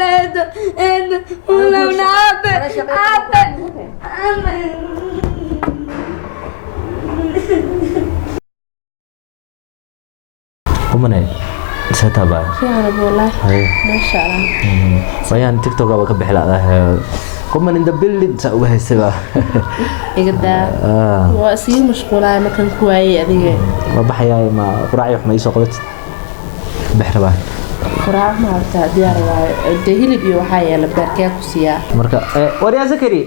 leedo wala naabe kumane setaba fiican wallahi ma sha Allah wayan tiktok ka bixilaa kuman inda building sa uga haysaba igada waa si mashquulay markan ku waayay adiga ma baxayaa ma quraac wax ma isoo qabat bixraba quraac ma arta diyaar waa hilib iyo waxa yaala barkee ku siiya marka wariya zakari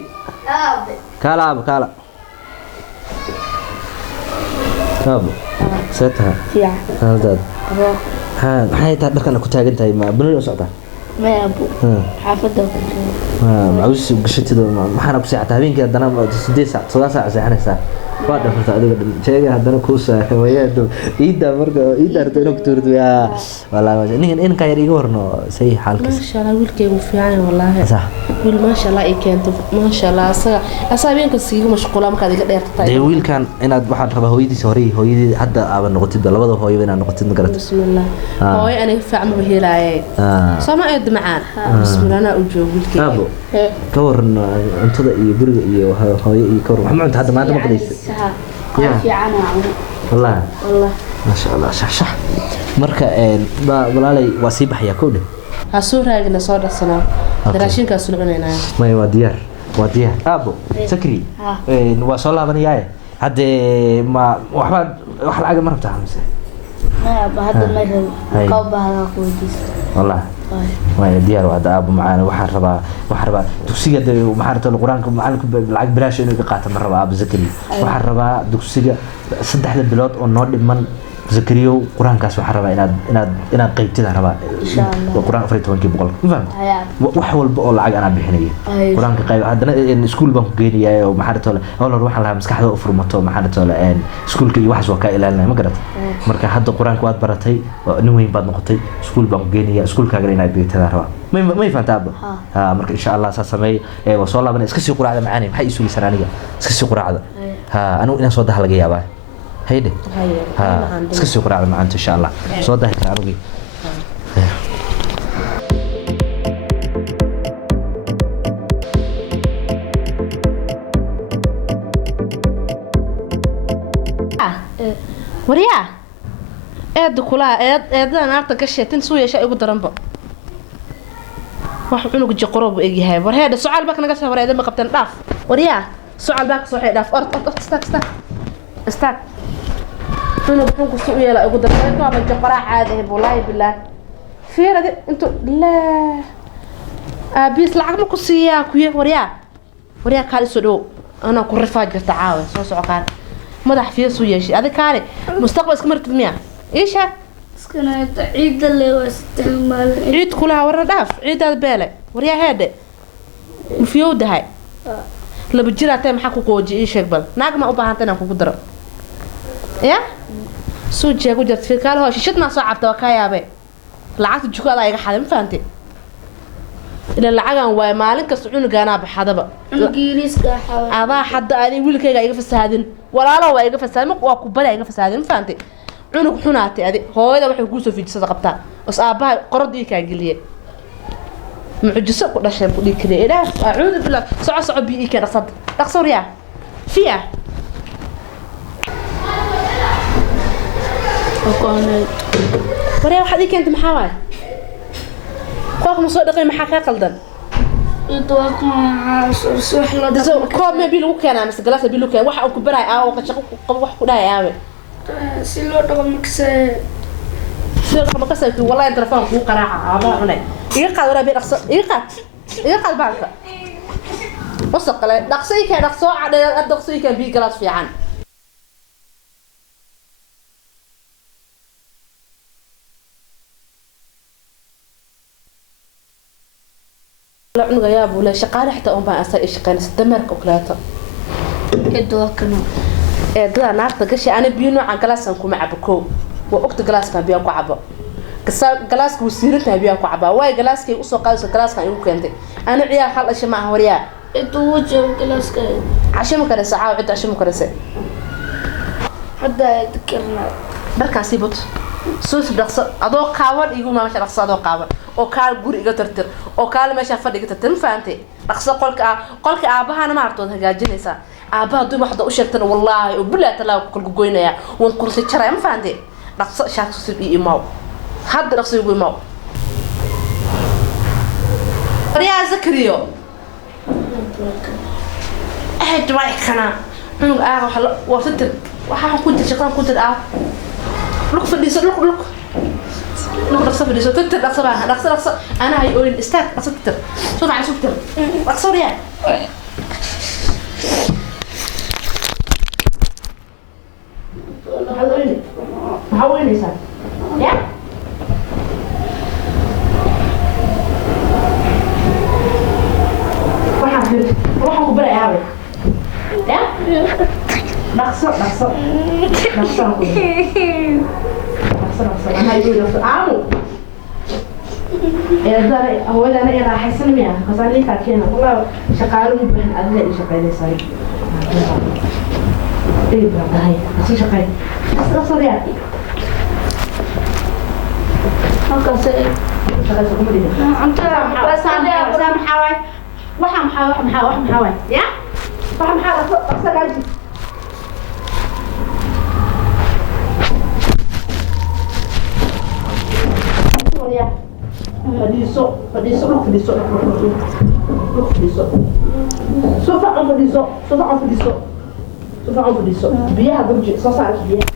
kala Abo. Seta. Fiican. Hadad. Maxay tahay dharkan ku taagan tahay ma bunul u socda? Ma abo. Xaafada ku jiro. Macawis gashatido maxana ku saacataa habeenkii hadana 8 saac 7 saac seexanaysa. Waa dhafarta adiga sheega hadana ku saaxay wayado iida marka iida arday ku turdo ya wallahi in ka yar iga warno say xaalkiis. Ma sha Allah wiilkaygu fiican wallahi. Sax. Wiil ma sha Allah ay keento ma sha Allah asaabeenka siigu mashquula marka adiga dheertay. Day wiilkan inaad waxaad rabaa hooyadiis hore hooyadii hadda aaba noqotid labada hooyo inaad noqotid ma garata. Bismillah. Hooyo aniga fiican ma heelaayay. Sama eed macaan. Bismillah ana u joogo wiilkaygu. Ka waran cuntada iyo guriga iyo hooyo iyo ka waran maxaa hadda maanta ma qadaysid. fiican والله ما شاء الله شح marka walaalay waa sii baxaya koodhe ha soo raagna soo dhacsana raashinka soo cunayna may waa diyaar abo sakri waa soo laabanayay hadde ma waxba wax lacag ma rabtaa mise ma hadda ma qowbaha ku wajis والله way diyaar waa abo macaan waxaan rabaa dugsiga maxaa rabtaa quraanka macalinku lacag bilaash inuu ka qaato ma rabaa abo zakari waxaan rabaa dugsiga 3 bilood oo noo dhiman zakariyo quraankaas waxaan rabaa inaad qaybtida rabaa quraan 12 boqol wax walba oo lacag ana bixinayo quraanka qayb hadana iskuul baan ku geenayaa oo maxaa rabtaa hawlar waxaan lahaa maskaxda u furmato maxaa rabtaa iskuulka iyo waxas waa ka ilaalinay ma garata marka hadda quraanka waad baratay nin weyn baad noqotay iskuul baan ku geenayaa iskuulkaaga inaad dhigtada rabaa ما يفهمت مرك إن شاء الله سامي وصل الله بنا إسكسي قرعة معاني محي يسوي سرانية إسكسي قرعة أنا إنا صوتها لقي يا باي هيدي إسكسي قرعة معاني إن شاء الله صوتها كنا لقي وريا دكولا أنا أعطيك الشيء تنسوي شيء يقدر رنبا wax cunug jiqorob eegyahay war heeda su'aal baa naga soo wareeday ma qabtan dhaaf wariya su'aal baa soo xeedaaf ord استاك cunug ku soo yeela ugu dareen ka ma jiqoraa caadi wallahi billah fiirade intu la abis lacag ma ku siiyaa ku wariya kaali soo dhow ana ku rifaa jirta caawa soo socqaan madax fiisu yeeshay adiga kaali mustaqbal iska martid miya eesha كنا عيد اللي واستعمال عيد كلها ورا داف عيد البالة وريا هذا مفيودة هاي لو بتجرا تام حكوا كوجي إيش يقبل ناقم أبغى هنتنا كقدر يا سوتش يقول جت في كله شتنا صعب توكايا به لعت الجوكا لا يحلم فهمتي إلى العجن ومالك كسرون جانا بحدا بقى الجيريس كحول هذا حد أنا يقول كي يقف السادين ولا لا يقف السادين وقبل يقف السادين فهمتي cunug xunaatay adi hooyada waxay ku soo fiidsada qabtaa os aabaha qoradii ka galiye mucjiso ku dhashay ku dhikray ilaa a'uudu billah soco bi ka dhaqsad dhaqsoriya fiya okoonay wariya waxa keent maxaa waay qof ma soo dhaqay maxaa ka qaldan idwaaqo wax la dhaso koob ma bil ugu keenaa mise galaas bil ugu keenaa waxa uu ku baray oo ka shaqo qabo wax ku dhahay aawe سيلو دغمكسه سيلو دغمكسه والله تلفون كو قراعه ابا عنay iga qaad wara bi dhaqso iga qaad baalka wasaq la dhaqsay ka dhaqso cadad dhaqsay ka bi galaas fiican la cunuga yaab wala shaqaale xita oo baa asay shaqaynaysa damarka kulaata idwakano dada naarta gashay ana biyo noocan galaasan kuma cabko waa ogta galaaska biyo ku cabo galaaska wasiirinta biyo ku cabo way galaaskay u soo qaadayso galaaska igu keentay ana ciyaar hal asha ma ah wariya intuu wajho galaaska ashimo kale saaca cid ashimo kale se hadda dadkana markaasi bot suus dhaqso adoo qaawan igu ma meesha dhaqso adoo qaawan oo kaal guri iga tirtir oo kaal meesha fadhiga tirtir faantay dhaqso qolka aabahana ma artood hagaajinaysa aabaha dum waxda u sheegtana wallahi oo bilaa talaa ku goynaya wan kursi jaray ma faantay dhaqso shaaq suus ii imaw hadda dhaqso igu imaw riyaa zakriyo دواي خنا عنق وستر وحا كنت شقان كنت لوك فديس لوك رقصه فديس تتر رقصه انا هاي اورين استاك ستر شوف على ستر رقصه يا حاولني صار يا waxaan ku baray aabe ya dhaqso ana igu aamu dara hawada ina raaxaysan miya qasali ka keena wallahi shaqaalo u baahan adna ay shaqaynaysaa bahay si shaqay dhaqso ya halkaas shaqada kuma dhihin anta maxaa waxaan maxaa ya waxaan maxaa gaari ya fadhiiso fadhiiso biyaha burji soo saar biyaha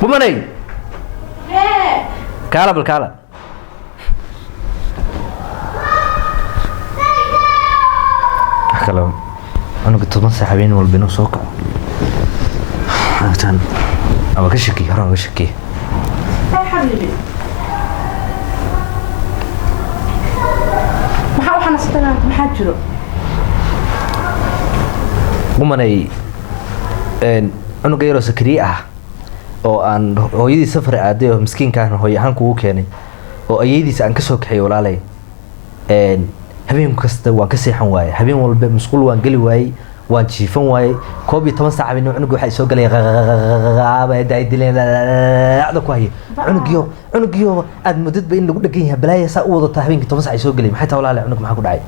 bumanay kaala bal kaala kala anigu toban saxabeen walba inuu soo kaco tan aba ka shaki haro ka shaki حبيبي maxaa waxaan astaan maxaa jiro bumanay anuga yaro sakri oo aan hooyadii safar aaday oo miskiinkaan hooyo ahaan kugu keenay oo ayadiisa aan ka soo kaxay walaalay habeen kasta waan ka seexan waayay habeen walba masquul waan gali waayay waan jiifan waayay 12 saac habeen cunugu waxa soo galay qaaba ay dileen aad ku hay cunugiyo aad mudad ba in lagu dhagan yahay balaaya saa u wada habeenkii 10 saac soo galay maxay taa walaalay cunug maxaa ku dhacay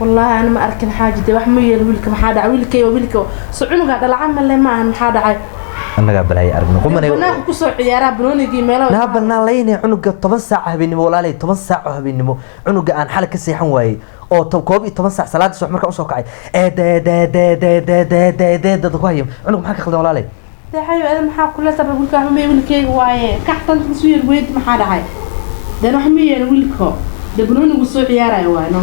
والله أنا ما أركن حاجة دي واحد مية ويلك محادة ويلك سعنو قاعد العمل اللي معه محادة عاي أنا قبل هاي أرجع قوم أنا بناء كسر عيارة بنوني جيميلا لا بنا لين عنق 8 ساعة بيني ولا لي 8 ساعة بيني عنق أنا حالك السيحن واي أو كوبي 8 ساعة صلاة الصبح مركب أوصل كعي ده قايم عنق محاك خلنا ولا لي ده حيو أنا محاك كلها سبب يقول كهم يقول كي واي كحتن تصوير ويد محادة عاي ده نحن مية ويلك ده بنوني كسر عيارة واي نو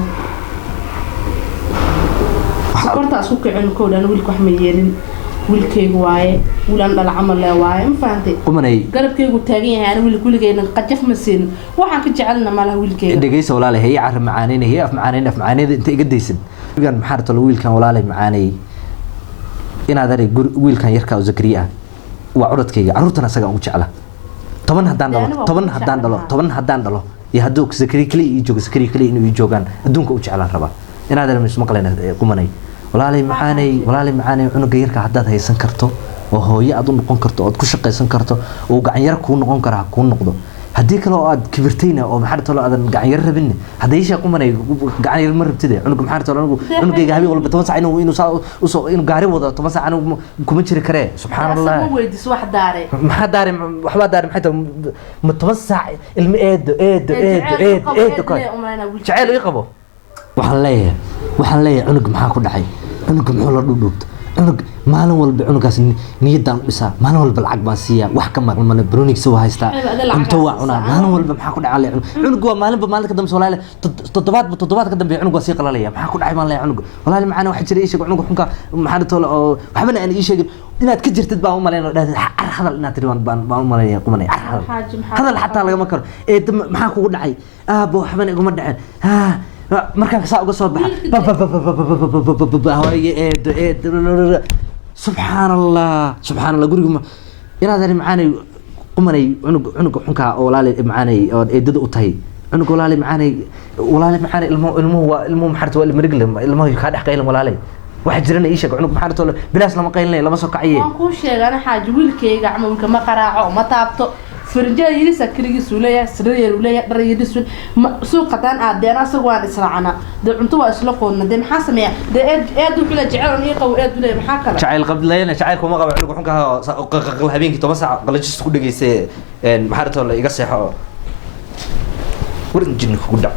سكرت أسوق عنك ولا نقولك وحميين ويلكي واي ولا العمل لا واي ما فهمتي قمني قرب كي قلت تاجين يعني ويلك إن قجف مسين وحن كجعلنا ماله ويلكي دقيقة ولا هي عارف معانين هي في معانين أنت قد يسن كان محارة الويل كان ولا له معاني إن هذا الويل كان يركع وزكريا وعرض كي عرضنا سجى وجعله طبعا هدان دلو يهدوك زكري كلي يجوك زكري كلي إنه يجوكان دونك وجعله ربا إن هذا مش مقلنا قمني walaalay macaanay cunuga yarka hadaad haysan karto oo hooyo aad u noqon karto oo ku shaqeysan karto oo gacan yar ku noqon kara ku noqdo hadii kale oo aad kibirtayna oo maxaa tolo aadan gacan yar rabin hadii sheekh qumanay gacan yar ma rabtide cunuga maxaa tolo cunugayga habeen walba 10 saac inuu gaari wado 10 saac kuma jiri kare subhanallah ma weydiis wax daare maxaa daare waxba daare maxay ma 10 saac ilmi eedo ka jacayl ii qabo waxaan leeyahay cunug maxaa ku dhacay cunug muxuu la dhudhuubto cunug maalin walba cunugaas niyadaan u dhisaa maalin walba lacag baan siiyaa wax ka maqan mana bronigs waa haystaa cunto waa cunaa maalin walba maxaa ku dhacay cunug waa maalinta ka dambe walaal toddobaad ka dambe cunug waa sii qalalaya maxaa ku dhacay maalinta cunug walaal macana wax jira ii sheeg cunug xunka maxaa tolo oo waxbana aan ii sheegin inaad ka jirtid baan u maleyn oo dhahdid hadal inaad tiri baan u maleynaya qumanay hadal xataa lagama karo maxaa kugu dhacay aabo waxbana iguma dhaceen markaan saa uga soo baxa subxaan allah guriga inaad ari macaanay qumanay cunug xunkaa oo walaali macaanay oo eedada u tahay cunug walaali macaanay ilmuhu maxarta waa ilmarigle ilmuhu kaa dhex qaylan walaalay waxa jirana ii sheeg cunug maxarta bilaas lama qaylinay lama soo kaciye waan kuu sheegay ana xaaji wiilkayga wiilka ma qaraaco ma taabto فرجال يلسا كريجي سوليا سرير ولا دري يدسون سوق قطان عادين أسوان إسرعنا ده عنتوا أسلقون ده محاسم يا ده إد ولا جعلهم يقوا إد ولا محاكرة شعيل قبل لينا شعيل كم قبل عندكم حنكها قل هبين كتوم بس قل جست كل جيس محارة ولا يقصي حا ورن جنك ودا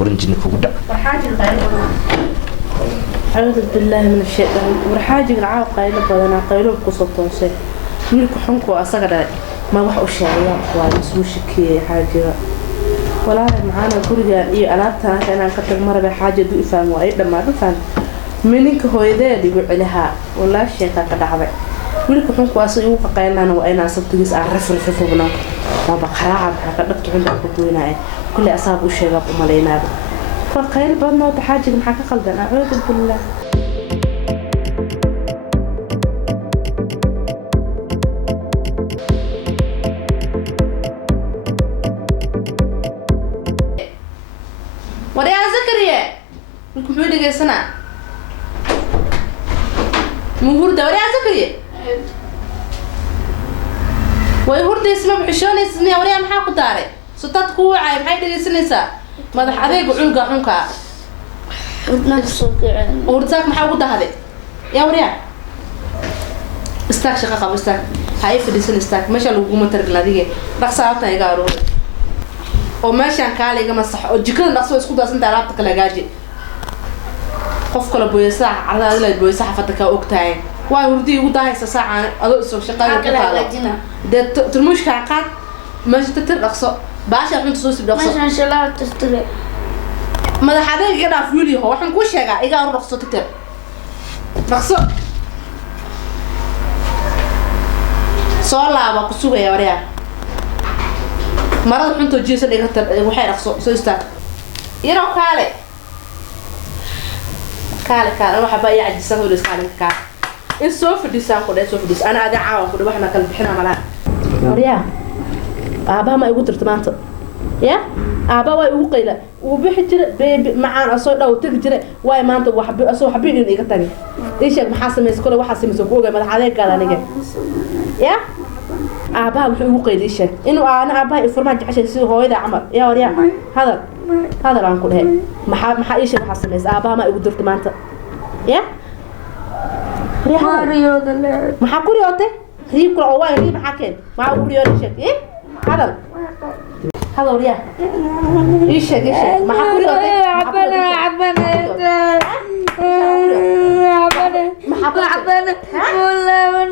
ورحاجة قايل أعوذ بالله من الشيطان ورحاجة العاق قايل بدنا قايلوا بقصة شيء ملك حنكوا أسقط ما wax u sheegay waa isuu shakiyay xaajiga walaahi maxaana guriga iyo alaabta inaan ka tag maraba xaajadu ifaan waa ay dhamaadaan mininka hooyadeed igu celaha walaahi sheeka ka dhacday wiilku xunku asay uu ka qaylana waa inaan sabtigiis aan rafrafubno ma baqaraaca ka dhagto cunta ku goynaa kulli asaab u sheegay u maleynaa fa qayl badno xaajiga maxaa ka qaldan a'uudu billah وريا زكريا نكون حولي سنة مهورده وريا زكريا ويهورده اسمه بحشوني اسمه وريا محاكو داري ستات كوعي محايد اللي سنسا ماذا حذيق عنقا وردساك محاكو دهدي يا وريا استاك شقاقة استاك هاي في ديسن استاك ماشا لوقومة ترقلا ديجي رقصة يقارو oo meeshan kaaliga masax oo jikada dhaqso isku daasanta alaabta kala gaaji qof kala booyasa cadaad la booyasa xafada ka ogtahay waa hurdi ugu daahaysa saacan adoo soo shaqada ku taala dad turmushka qaad meesha tatir dhaqso baasha xunta soo sib dhaqso meeshan shalaad tastire madaxadeega iga dhaaf wiiliyo waxaan ku sheegaa iga dhaqso tatir dhaqso soo laaba ku sugaya wariya مرض حنتو جيسن إيقتر وحين أخصو سوستان يرو كالي أنا حبا يعجي سنة وديس كالي إن سوف ديسان قد إن سوف ديس أنا أدي عاوة قد وحنا كالب حنا ملاك وريا أبا ما يقول ترتمانت يا أبا ويقول قيلة وبيحجر معان أصول أو تجري واي ما أنت وحبي أصول حبيني إيقتاني إيش محاسم يسكول وحاسم يسكول ما عليك قال أنا يا أباها وحنا قيل شيء إنه أنا أباها الفرماج عشان يصير هو إذا عمر يا وريا هذا ران كله ما إيش محسن بس أباها ما يقدر تمانت يا رياض اللعب ما حكوا رياضة هي كل أوان هي محكين ما أقول رياضة شيء إيه هذا وريا إيش ما حكوا رياضة عبنا والله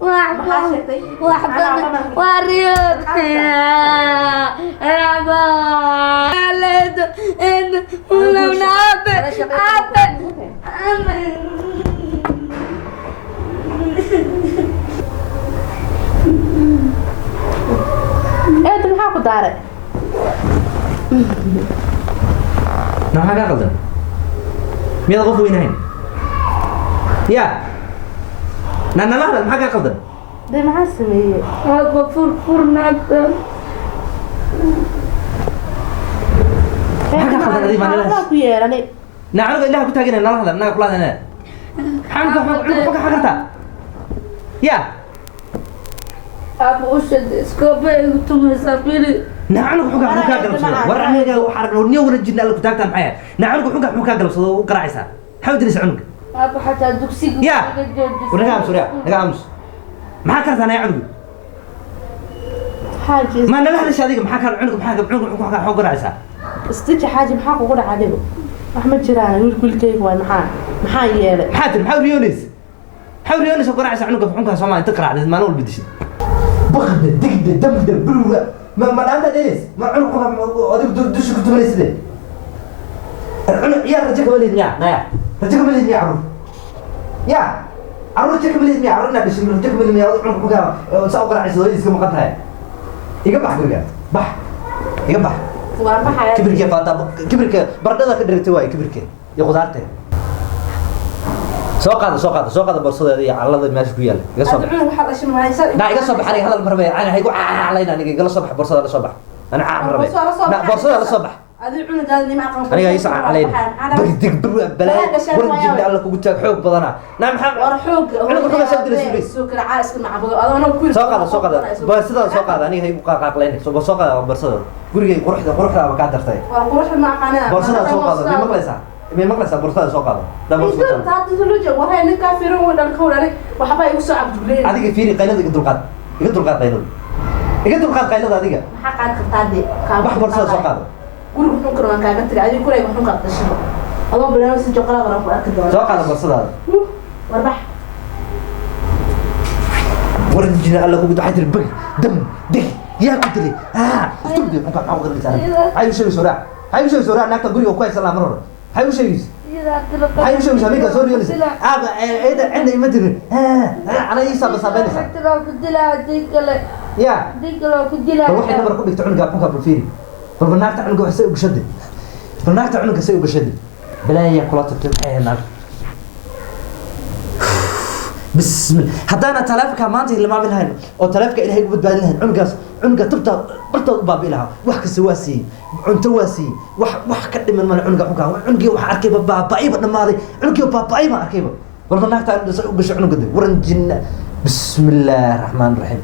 وانا وحبه ورياض رابا لد ان والله نابه ايه انت محاكو دارك نعم هذا قلدم ميلا غفو وينهين يا نانا لا ما حاجه قلدم ده معسمي ابا فرفور نابه حاجه قلدم دي ما لا نعم إلا كنت هاجنا لا هذا ناقل هذا أنا حنك حاجة يا أبو أشد إسكوبي وتم سافري نعم حاجة قلب صدق ورا هيجا وحرق ونيو ورجينا اللي كنت أكتم معاه نعم حاجة قلب صدق وقراعسها حاول تنسى عنك أبو حتى دوكسي يا ورجع سوريا رجع أمس ما كانت أنا يعرف حاجة ما أنا لا هذا الشيء ما كان عنك حاجة حاجة قراعسها استيجي حاجة محاكو قرع عليه أحمد جيران يقول كيف وين محا يلا محاتر محاور يونس حاول يونس وقرع سعنوك في حنكها سوما تقرع ما نقول بدش بغدة دقدة دمدة بلوة ما أنت دينيس ما عنقها أديك دوش كنت مالي سيدي يا رجعك مالي نيا نيا رجعك مالي نيا عروف يا عروف رجعك مالي نيا عروف نبي شنو رجعك مالي نيا عنقها سأو قرع سيدي كم قطعها يقبح قرقات بح يقبح كبرك فاتا كبرك بردها كدرتواي كبرك يا خضارته سوق هذا برصة هذه على الله ماشي كويل يقصب لا يقصب حري هذا المربع أنا هيقول علينا أنا قال صبح برصة هذا صبح أنا عام مربع لا برصة هذا صبح أنا يسعى علينا بدك بلاي ورجل على كوجت حوق بدنا نعم حق حوق أنا كنت بسدد السوري سوق العاسك مع بعض أنا كل سوق هذا برصة سوق هذا أنا هي قاقلين سوق هذا برصة قولي قروح هذا مكان درتين قروح مع قناة برصة سوق هذا من مقلسة برصة سوق هذا ده برصة هذا تلوجه وهاي نكافرون ولا الكون عليه وحبا يوسع عبدالله هذيك فيري قيلة يقدر قاد قيلة هذيك حق عاد خطادي بح برصة سوق هذا قول بحكم كرمان كاغا تري ادي كوري بحكم قاد تشبه الله بلا نفس جقرا غرا ku arki doona سوق هذا برصة هذا warbax ورجنا الله كوجت حيت البق دم دق يا كدري استبدي ممكن عاود غير هاي شو سورة ناكل قولي وكويس الله مرة هاي شو هاي شو ساميك سوري يونس أبا إيه عندي ما أدري أنا يسا بس أبين يسا ترى كدلا ديكلا يا ديكلا كدلا روح إحنا بركوب يتعون قابون قبل فيني فالبناك تعون قو حسيب بشدة فالبناك تعون قسيب بشدة بلا هي كلات بتبقى هنا بسم الله حتى أنا تلافك مانتي اللي ما بينهن أو تلافك إلهي قبض بالهن عنقة تبتا باب إلها وحك سواسي عنتواسي وح كده من عنقة حكا عنقة وح أركيبه بابايبه نماذي عنقة بابايبه أركيبه والله ناك تعال بس عنقة ورن جنة بسم الله الرحمن الرحيم